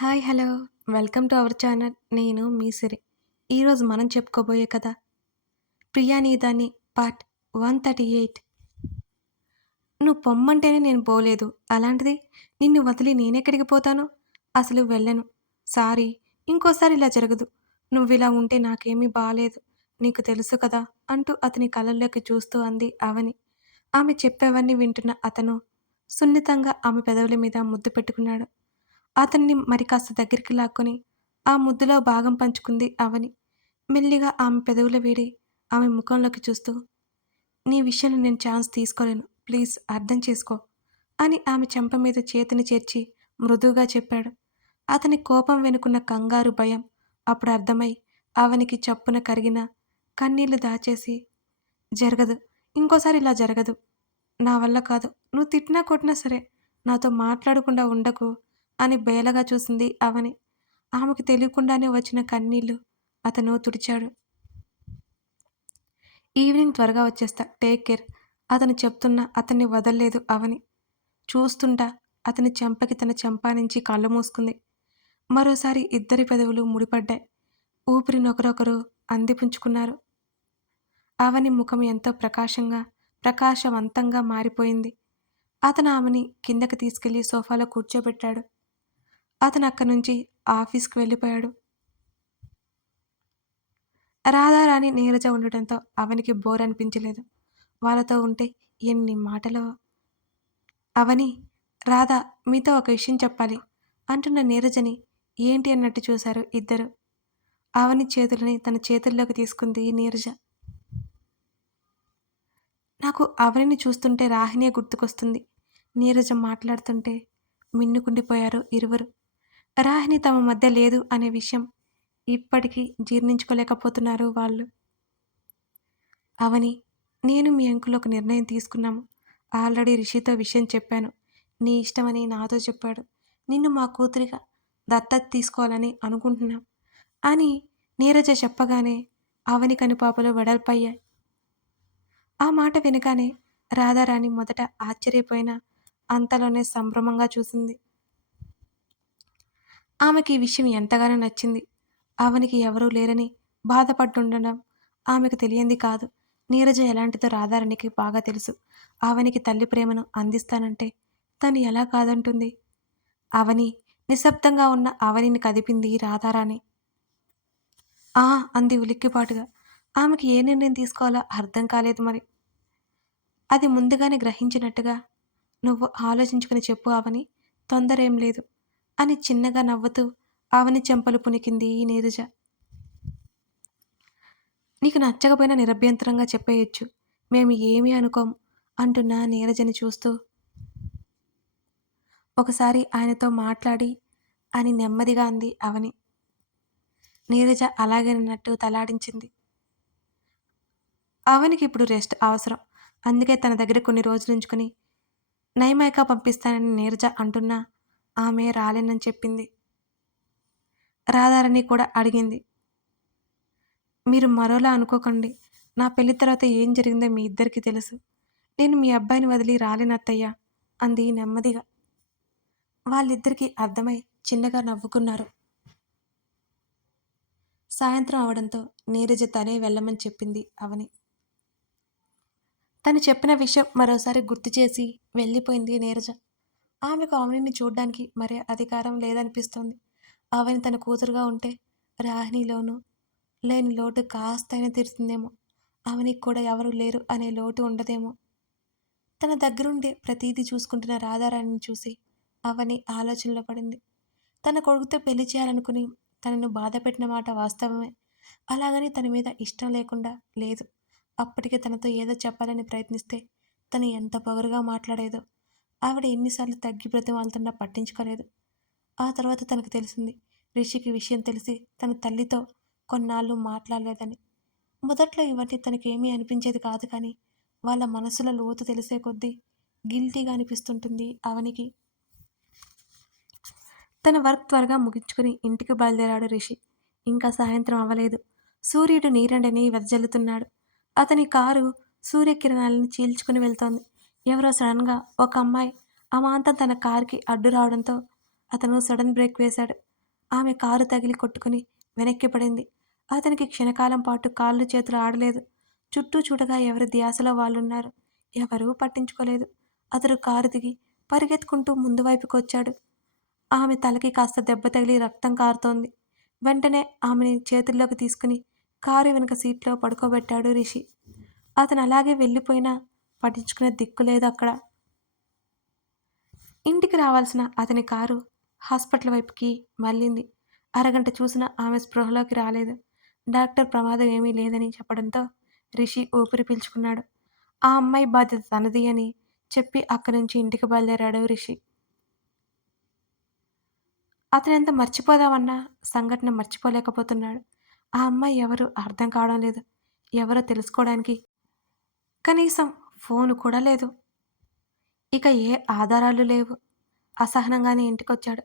Hi hello welcome to our channel. నేను మీ సిరి. ఈరోజు మనం చెప్పుకోబోయే కథ ప్రియా నీదాని పార్ట్ 138. నువ్వు పొమ్మంటేనే నేను పోలేదు, అలాంటిది నిన్ను వదిలి నేనెక్కడికి పోతాను? అసలు వెళ్ళను. సారీ, ఇంకోసారి ఇలా జరగదు. నువ్విలా ఉంటే నాకేమీ బాలేదు, నీకు తెలుసు కదా అంటూ అతని కళ్ళల్లోకి చూస్తూ అంది అవని. ఆమె చెప్పేవన్నీ వింటున్న అతను సున్నితంగా ఆమె పెదవుల మీద ముద్దు పెట్టుకున్నాడు. అతన్ని మరి కాస్త దగ్గరికి లాక్కొని ఆ ముద్దులో భాగం పంచుకుంది అవని. మెల్లిగా ఆమె పెదవుల వేడి ఆమె ముఖంలోకి చూస్తూ, నీ విషయంలో నేను ఛాన్స్ తీసుకోలేను, ప్లీజ్ అర్థం చేసుకో అని ఆమె చెంప మీద చేతిని చేర్చి మృదువుగా చెప్పాడు. అతని కోపం వెనుకున్న కంగారు భయం అప్పుడు అర్థమై అవనికి చప్పున కరిగిన కన్నీళ్లు దాచేసి, జరగదు, ఇంకోసారి ఇలా జరగదు, నా వల్ల కాదు, నువ్వు తిట్టినా కొట్టినా సరే నాతో మాట్లాడకుండా ఉండకు అని బేలగా చూసింది అవని. ఆమెకు తెలియకుండానే వచ్చిన కన్నీళ్లు అతను తుడిచాడు. ఈవినింగ్ త్వరగా వచ్చేస్తా, టేక్ కేర్ అతను చెప్తున్నా అతన్ని వదల్లేదు అవని. చూస్తుంటా అతని చెంపకి తన చెంప నుంచి కళ్ళు మూసుకుంది. మరోసారి ఇద్దరి పెదవులు ముడిపడ్డాయి. ఊపిరినొకరొకరు అందిపుంచుకున్నారు. అవని ముఖం ఎంతో ప్రకాశవంతంగా మారిపోయింది. అతను ఆమెని కిందకి తీసుకెళ్లి సోఫాలో కూర్చోబెట్టాడు. అతను అక్కడి నుంచి ఆఫీస్కి వెళ్ళిపోయాడు. రాధారాణి నీరజ ఉండటంతో అవనికి బోర్ అనిపించలేదు. వాళ్ళతో ఉంటే ఎన్ని మాటలో. అవని, రాధా మీతో ఒక విషయం చెప్పాలి అంటున్న నీరజని ఏంటి అన్నట్టు చూశారు ఇద్దరు. అవని చేతులని తన చేతుల్లోకి తీసుకుంది నీరజ. నాకు అవనిని చూస్తుంటే రాహిణే గుర్తుకొస్తుంది. నీరజ మాట్లాడుతుంటే మిన్నుకుండిపోయారు ఇరువురు. రాహిణి తమ మధ్య లేదు అనే విషయం ఇప్పటికీ జీర్ణించుకోలేకపోతున్నారు వాళ్ళు. అవని, నేను మీ అంకుల్ ఒక నిర్ణయం తీసుకున్నాము. ఆల్రెడీ రిషితో విషయం చెప్పాను. నీ ఇష్టమని నాతో చెప్పాడు. నిన్ను మా కూతురిగా దత్తత తీసుకోవాలని అనుకుంటున్నాం అని నీరజ చెప్పగానే అవని కనుపాపలు వెడల్పయ్యాయి. ఆ మాట వినగానే రాధారాణి మొదట ఆశ్చర్యపోయినా అంతలోనే సంభ్రమంగా చూసింది. ఆమెకి ఈ విషయం ఎంతగానో నచ్చింది. అవనికి ఎవరూ లేరని బాధపడుతుండడం ఆమెకు తెలియంది కాదు. నీరజ ఎలాంటిదో రాధారాణికి బాగా తెలుసు. అవనికి తల్లి ప్రేమను అందిస్తానంటే తను ఎలా కాదంటుంది? అవని, నిశ్శబ్దంగా ఉన్న అవనిని కదిపింది రాధారాణి. ఆ అంది ఉలిక్కిపాటుగా. ఆమెకి ఏ నిర్ణయం తీసుకోవాలో అర్థం కాలేదు మరి. అది ముందుగానే గ్రహించినట్టుగా, నువ్వు ఆలోచించుకుని చెప్పు అవని, తొందరేం లేదు అని చిన్నగా నవ్వుతూ అవని చెంపలు పునికింది నీరజ. నీకు నచ్చకపోయినా నిరభ్యంతరంగా చెప్పేయొచ్చు, మేము ఏమీ అనుకోము అంటున్న నీరజని చూస్తూ, ఒకసారి ఆయనతో మాట్లాడి అని నెమ్మదిగా అంది అవని. నీరజ అలాగేనన్నట్టు తలాడించింది. అవనికి ఇప్పుడు రెస్ట్ అవసరం, అందుకే తన దగ్గర కొన్ని రోజులు ఉంచుకుని నైమైకా పంపిస్తానని నీరజ అంటున్నా ఆమె రాలేనని చెప్పింది. రాధారాణి కూడా అడిగింది. మీరు మరోలా అనుకోకండి, నా పెళ్లి తర్వాత ఏం జరిగిందో మీ ఇద్దరికీ తెలుసు. నేను మీ అబ్బాయిని వదిలి రాలేనత్తయ్యా అంది నెమ్మదిగా. వాళ్ళిద్దరికీ అర్థమై చిన్నగా నవ్వుకున్నారు. సాయంత్రం అవడంతో నీరజ తనే వెళ్ళమని చెప్పింది అవని. తను చెప్పిన విషయం మరోసారి గుర్తు చేసి వెళ్ళిపోయింది నీరజ. ఆమెకు అవనిని చూడ్డానికి మరే అధికారం లేదనిపిస్తోంది. అవని తన కూతురుగా ఉంటే రాహిణిలోనూ లేని లోటు కాస్తైనా తీరుతుందేమో. అవనికి కూడా ఎవరూ లేరు అనే లోటు ఉండదేమో. తన దగ్గరుండి ప్రతీదీ చూసుకుంటున్న రాధారాణిని చూసి అవని ఆలోచనలో పడింది. తన కొడుకుతో పెళ్లి చేయాలనుకుని తనను బాధపెట్టిన మాట వాస్తవమే. అలాగని తన మీద ఇష్టం లేకుండా లేదు. అప్పటికే తనతో ఏదో చెప్పాలని ప్రయత్నిస్తే తను ఎంత పొగరుగా మాట్లాడేదో. ఆవిడ ఎన్నిసార్లు తగ్గి బ్రతిమాలుతున్నా పట్టించుకోలేదు. ఆ తర్వాత తనకు తెలిసింది, రిషికి విషయం తెలిసి తన తల్లితో కొన్నాళ్ళు మాట్లాడలేదని. మొదట్లో ఇవన్నీ తనకేమీ అనిపించేది కాదు, కానీ వాళ్ళ మనసుల లోతు తెలిసే కొద్దీ గిల్టీగా అనిపిస్తుంటుంది అవనికి. తన వర్క్ త్వరగా ముగించుకుని ఇంటికి బయలుదేరాడు రిషి. ఇంకా సాయంత్రం అవ్వలేదు. సూర్యుడు నీరెండని వెదజల్లుతున్నాడు. అతని కారు సూర్యకిరణాలను చీల్చుకుని వెళ్తోంది. ఎవరో సడన్గా ఒక అమ్మాయి అమాంతం తన కారుకి అడ్డు రావడంతో అతను సడన్ బ్రేక్ వేశాడు. ఆమె కారు తగిలి కొట్టుకుని వెనక్కి పడింది. అతనికి క్షణకాలం పాటు కాళ్ళు చేతులు ఆడలేదు. చుట్టూ చూడగా ఎవరి ధ్యాసలో వాళ్ళున్నారు. ఎవరూ పట్టించుకోలేదు. అతడు కారు దిగి పరిగెత్తుకుంటూ ముందు వైపుకొచ్చాడు. ఆమె తలకి కాస్త దెబ్బ తగిలి రక్తం కారుతోంది. వెంటనే ఆమెని చేతుల్లోకి తీసుకుని కారు వెనుక సీట్లో పడుకోబెట్టాడు రిషి. అతను అలాగే వెళ్ళిపోయినా పట్టించుకునే దిక్కు లేదు అక్కడ. ఇంటికి రావాల్సిన అతని కారు హాస్పిటల్ వైపుకి మళ్ళింది. అరగంట చూసినా ఆమె స్పృహలోకి రాలేదు. డాక్టర్ ప్రమాదం ఏమీ లేదని చెప్పడంతో రిషి ఊపిరి పీల్చుకున్నాడు. ఆ అమ్మాయి బాధ్యత తనది అని చెప్పి అక్కడి నుంచి ఇంటికి బయలుదేరాడు రిషి. అతనెంత మర్చిపోదామన్నా సంఘటన మర్చిపోలేకపోతున్నాడు. ఆ అమ్మాయి ఎవరు అర్థం కావడం లేదు. ఎవరో తెలుసుకోవడానికి కనీసం ఫోను కూడా లేదు. ఇక ఏ ఆధారాలు లేవు. అసహనంగానే ఇంటికొచ్చాడు.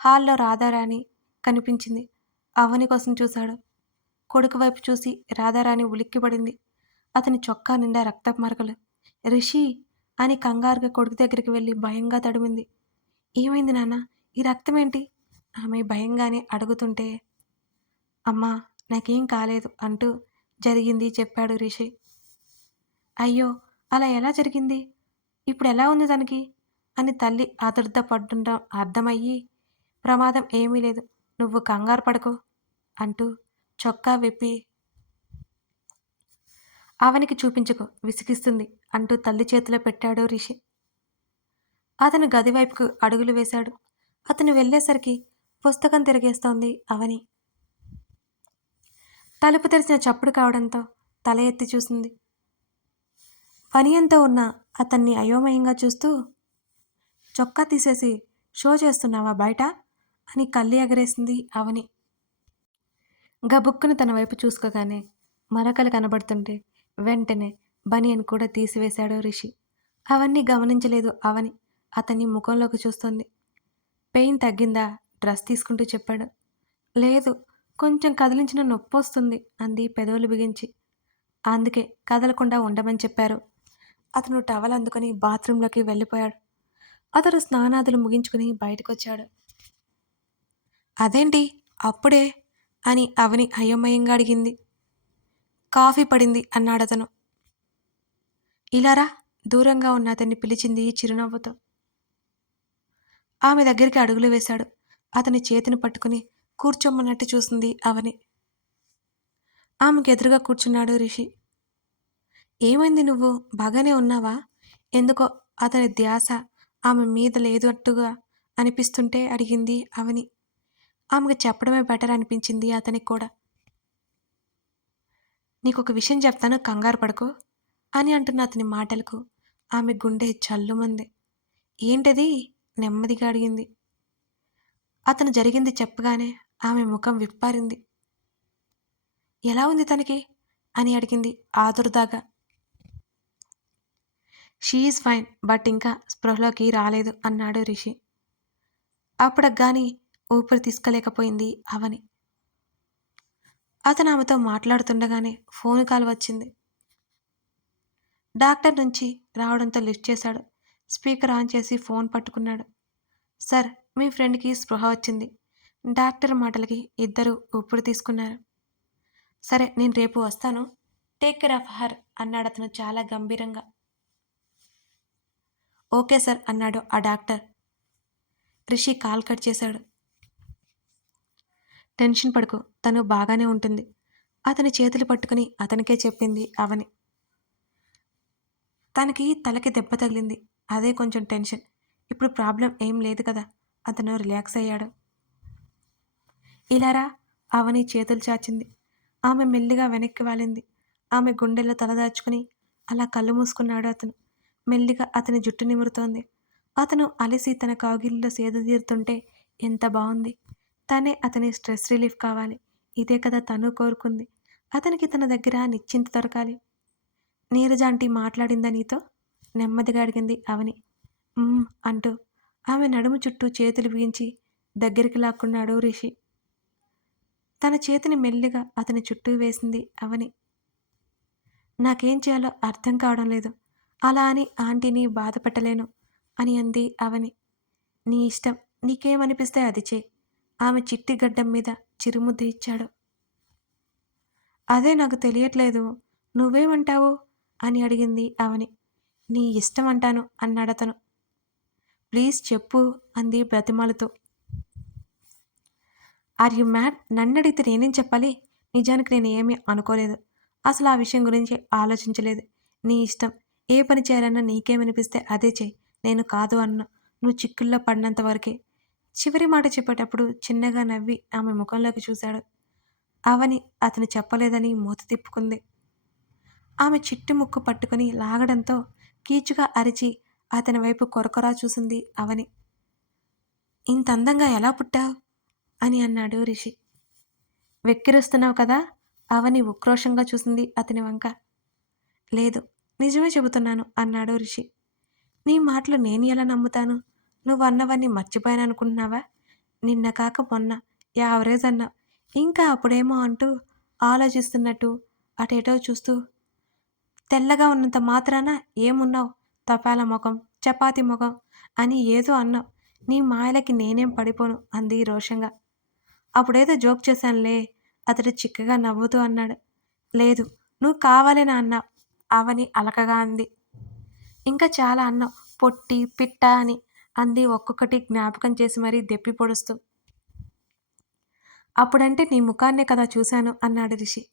హాల్లో రాధారాణి కనిపించింది. అవని కోసం చూశాడు. కొడుకు వైపు చూసి రాధారాణి ఉలిక్కిపడింది. అతని చొక్కా నిండా రక్తపు మరకలు. రిషి అని కంగారుగా కొడుకు దగ్గరికి వెళ్ళి భయంగా తడిమింది. ఏమైంది నాన్న? ఈ రక్తమేంటి? ఆమె భయంగానే అడుగుతుంటే, అమ్మా నాకేం కాలేదు అంటూ జరిగింది చెప్పాడు రిషి. అయ్యో అలా ఎలా జరిగింది? ఇప్పుడు ఎలా ఉంది తనకి? అని తల్లి ఆదుర్ద పడుతుండడం అర్థమయ్యి, ప్రమాదం ఏమీ లేదు, నువ్వు కంగారు పడకు అంటూ చొక్కా విప్పి అవనికి చూపించుకో విసిగిస్తుంది అంటూ తల్లి చేతిలో పెట్టాడు రిషి. అతను గది వైపుకు అడుగులు వేశాడు. అతను వెళ్ళేసరికి పుస్తకం తిరిగేస్తోంది అవని. తలుపు తెరిచిన చప్పుడు కావడంతో తల ఎత్తి చూసింది. పనియంతో ఉన్న అతన్ని అయోమయంగా చూస్తూ, చొక్కా తీసేసి షో చేస్తున్నావా బయట అని కళ్ళు ఎగరేసింది అవని. గబుక్కును తన వైపు చూసుకోగానే మరకలు కనబడుతుంటే వెంటనే బనియన్ కూడా తీసివేశాడు రిషి. అవన్నీ గమనించలేదు అవని. అతన్ని ముఖంలోకి చూస్తోంది. పెయిన్ తగ్గిందా? డ్రెస్ తీసుకుంటూ చెప్పాడు. లేదు, కొంచెం కదిలించిన నొప్పి వస్తుంది అంది పెదవులు బిగించి. అందుకే కదలకుండా ఉండమని చెప్పారు. అతను టవల్ అందుకుని బాత్రూంలోకి వెళ్ళిపోయాడు. అతడు స్నానాదులు ముగించుకుని బయటకొచ్చాడు. అదేంటి అప్పుడే అని అవని అయోమయంగా అడిగింది. కాఫీ పడింది అన్నాడతను. ఇలారా దూరంగా ఉన్న అతన్ని పిలిచింది చిరునవ్వుతో. ఆమె దగ్గరికి అడుగులు వేశాడు. అతని చేతిని పట్టుకుని కూర్చోమన్నట్టు చూసింది అవని. ఆమెకు ఎదురుగా కూర్చున్నాడు రిషి. ఏమైంది, నువ్వు బాగానే ఉన్నావా? ఎందుకో అతని ధ్యాస ఆమె మీద లేదట్టుగా అనిపిస్తుంటే అడిగింది అవని. ఆమెకు చెప్పడమే బెటర్ అనిపించింది అతనికి కూడా. నీకొక విషయం చెప్తాను, కంగారు పడకు అని అంటున్న అతని మాటలకు ఆమె గుండె చల్లుమంది. ఏంటది? నెమ్మదిగా అడిగింది. అతను జరిగింది చెప్పగానే ఆమె ముఖం విప్పారింది. ఎలా ఉంది తనకి అని అడిగింది ఆదుర్దాగా. షీఈస్ ఫైన్, బట్ ఇంకా స్పృహలోకి రాలేదు అన్నాడు రిషి. అప్పటిగాని ఊపిరి తీసుకోలేకపోయింది అవని. అతను ఆమెతో మాట్లాడుతుండగానే ఫోన్ కాల్ వచ్చింది. డాక్టర్ నుంచి రావడంతో లిఫ్ట్ చేశాడు. స్పీకర్ ఆన్ చేసి ఫోన్ పట్టుకున్నాడు. సార్, మీ ఫ్రెండ్కి స్పృహ వచ్చింది. డాక్టర్ మాటలకి ఇద్దరు ఊపిరి తీసుకున్నారు. సరే, నేను రేపు వస్తాను. టేక్ కేర్ ఆఫ్ హర్ అన్నాడు అతను చాలా గంభీరంగా. ఓకే సార్ అన్నాడు ఆ డాక్టర్. రిషి కాల్ కట్ చేశాడు. టెన్షన్ పడుకో, తను బాగానే ఉంటుంది అతని చేతులు పట్టుకుని అతనికే చెప్పింది అవని. తనకి తలకి దెబ్బ తగిలింది, అదే కొంచెం టెన్షన్. ఇప్పుడు ప్రాబ్లం ఏం లేదు కదా. అతను రిలాక్స్ అయ్యాడు. ఇలారా అవని చేతులు చాచింది. ఆమె మెల్లిగా వెనక్కి వాలింది. ఆమె గుండెల్లో తలదాచుకుని అలా కళ్ళు మూసుకున్నాడు అతను. మెల్లిగా అతని జుట్టు నిమురుతోంది. అతను అలసి తన కౌగిలిలో సేదతీరుతుంటే ఎంత బాగుంది. తనే అతని స్ట్రెస్ రిలీఫ్ కావాలి. ఇదే కదా తను కోరుకుంది. అతనికి తన దగ్గర నిశ్చింత దొరకాలి. నీరజాంటి మాట్లాడిందా నీతో? నెమ్మదిగా అడిగింది అవని. అంటూ ఆమె నడుము చుట్టూ చేతులు బిగించి దగ్గరికి లాక్కున్నాడు రిషి. తన చేతిని మెల్లిగా అతని చుట్టూ వేసింది అవని. నాకేం చేయాలో అర్థం కావడం లేదు. అలా అని ఆంటీని బాధ పెట్టలేను అని అంది అవని. నీ ఇష్టం, నీకేమనిపిస్తే అది చెయ్యి. ఆమె చిట్టి గడ్డం మీద చిరుముద్దు ఇచ్చాడు. అదే నాకు తెలియట్లేదు. నువ్వేమంటావు? అని అడిగింది అవని. నీ ఇష్టం అంటాను అన్నాడతను. ప్లీజ్ చెప్పు అంది బ్రతిమాలుతూ. Are you mad? నన్నడిగితే నేనేం చెప్పాలి? నిజానికి నేను ఏమీ అనుకోలేదు. అసలు ఆ విషయం గురించి ఆలోచించలేదు. నీ ఇష్టం. ఏ పని చేయాలన్నా నీకేమనిపిస్తే అదే చెయ్యి. నేను కాదు అన్నా. నువ్వు చిక్కుల్లో పడినంత వరకే. చివరి మాట చెప్పేటప్పుడు చిన్నగా నవ్వి ఆమె ముఖంలోకి చూశాడు. అవని అతను చెప్పలేదని మూతి తిప్పుకుంది. ఆమె చిట్టి ముక్కు పట్టుకుని లాగడంతో కీచుగా అరిచి అతని వైపు కొరకొరా చూసింది అవని. ఇంత అందంగా ఎలా పుట్టావు? అని అన్నాడు రిషి. వెక్కిరిస్తున్నావు కదా? అవని ఉక్రోషంగా చూసింది అతని వంక. లేదు, నిజమే చెబుతున్నాను అన్నాడు రిషి. నీ మాటలు నేను ఎలా నమ్ముతాను? నువ్వన్నవన్నీ మర్చిపోయాననుకుంటున్నావా? నిన్న కాక మొన్న యావరేజ్ అన్నావు. ఇంకా అప్పుడేమో అంటూ ఆలోచిస్తున్నట్టు అటేటో చూస్తూ తెల్లగా ఉన్నంత మాత్రాన ఏమున్నావు? తపాల మొఖం, చపాతి మొఖం అని ఏదో అన్నావు. నీ మాయలకి నేనేం పడిపోను అంది రోషంగా. అప్పుడేదో జోక్ చేశానులే. అతడు చిక్కగా నవ్వుతూ అన్నాడు. లేదు, నువ్వు కావాలని అన్నావు అవని అలకగా అంది. ఇంకా చాలా అన్నావు. పొట్టి, పిట్ట అని అంది ఒక్కొక్కటి జ్ఞాపకం చేసి మరీ దెప్పి పొడుస్తూ. అప్పుడంటే నీ ముఖాన్నే కదా చూశాను అన్నాడు రిషి.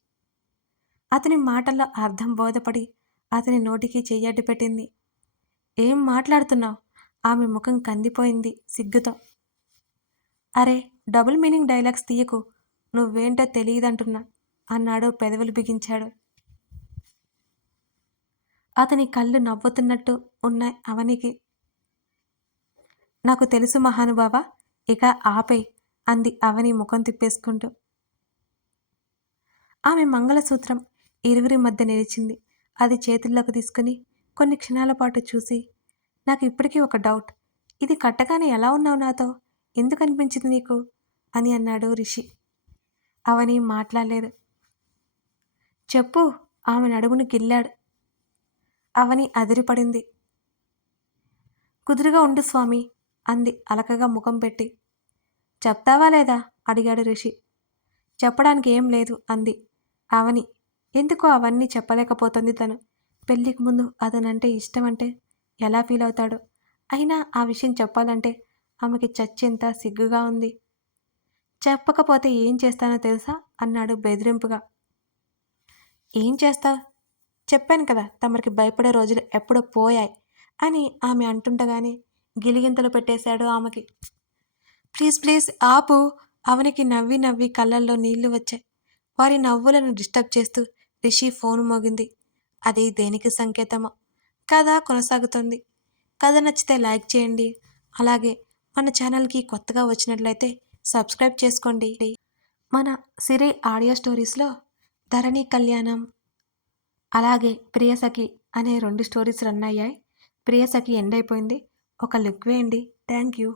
అతని మాటల్లో అర్థం బోధపడి అతని నోటికి చెయ్యడ్డు పెట్టింది. ఏం మాట్లాడుతున్నావు? ఆమె ముఖం కందిపోయింది సిగ్గుతో. అరే, డబుల్ మీనింగ్ డైలాగ్స్ తీయకు. నువ్వేంటో తెలియదంటున్నా అన్నాడు పెదవులు బిగించాడు. అతని కళ్ళు నవ్వుతున్నట్టు ఉన్నాయి అవనికి. నాకు తెలుసు మహానుభావ, ఇక ఆపేయ్ అంది అవని ముఖం తిప్పేసుకుంటూ. ఆమె మంగళసూత్రం ఇరువురి మధ్య నిలిచింది. అది చేతుల్లోకి తీసుకుని కొన్ని క్షణాల పాటు చూసి, నాకు ఇప్పటికీ ఒక డౌట్. ఇది కట్టగానే ఎలా ఉన్నావు నాతో? ఎందుకు అనిపించింది నీకు? అని అన్నాడు రిషి. అవని మాట్లాడలేదు. చెప్పు, ఆమె నడుమును గిల్లాడు. అవని అదిరిపడింది. కుదురుగా ఉండు స్వామి అంది అలకగా ముఖం పెట్టి. చెప్తావా లేదా? అడిగాడు రిషి. చెప్పడానికి ఏం లేదు అంది అవని. ఎందుకో అవన్నీ చెప్పలేకపోతుంది తను. పెళ్ళికి ముందు అతనంటే ఇష్టమంటే ఎలా ఫీల్ అవుతాడో. అయినా ఆ విషయం చెప్పాలంటే ఆమెకి చచ్చేంత సిగ్గుగా ఉంది. చెప్పకపోతే ఏం చేస్తానో తెలుసా? అన్నాడు బెదిరింపుగా. ఏం చేస్తావు? చెప్పాను కదా, తమరికి భయపడే రోజులు ఎప్పుడో పోయాయి అని ఆమె అంటుండగానే గిలిగింతలు పెట్టేశాడు ఆమెకి. ప్లీజ్ ప్లీజ్ ఆపు. అవనికి నవ్వి నవ్వి కళ్ళల్లో నీళ్లు వచ్చాయి. వారి నవ్వులను డిస్టర్బ్ చేస్తూ రిషి ఫోన్ మోగింది. అది దేనికి సంకేతమో. కథ కొనసాగుతుంది. కథ నచ్చితే లైక్ చేయండి. అలాగే మన ఛానల్కి కొత్తగా వచ్చినట్లయితే సబ్స్క్రైబ్ చేసుకోండి. మన సిరి ఆడియో స్టోరీస్లో ధరణి కళ్యాణం, అలాగే ప్రియసఖి అనే 2 స్టోరీస్ రన్ అయ్యాయి. ప్రియసఖి ఎండ్ అయిపోయింది. ఒక లుక్ వేయండి. Thank you.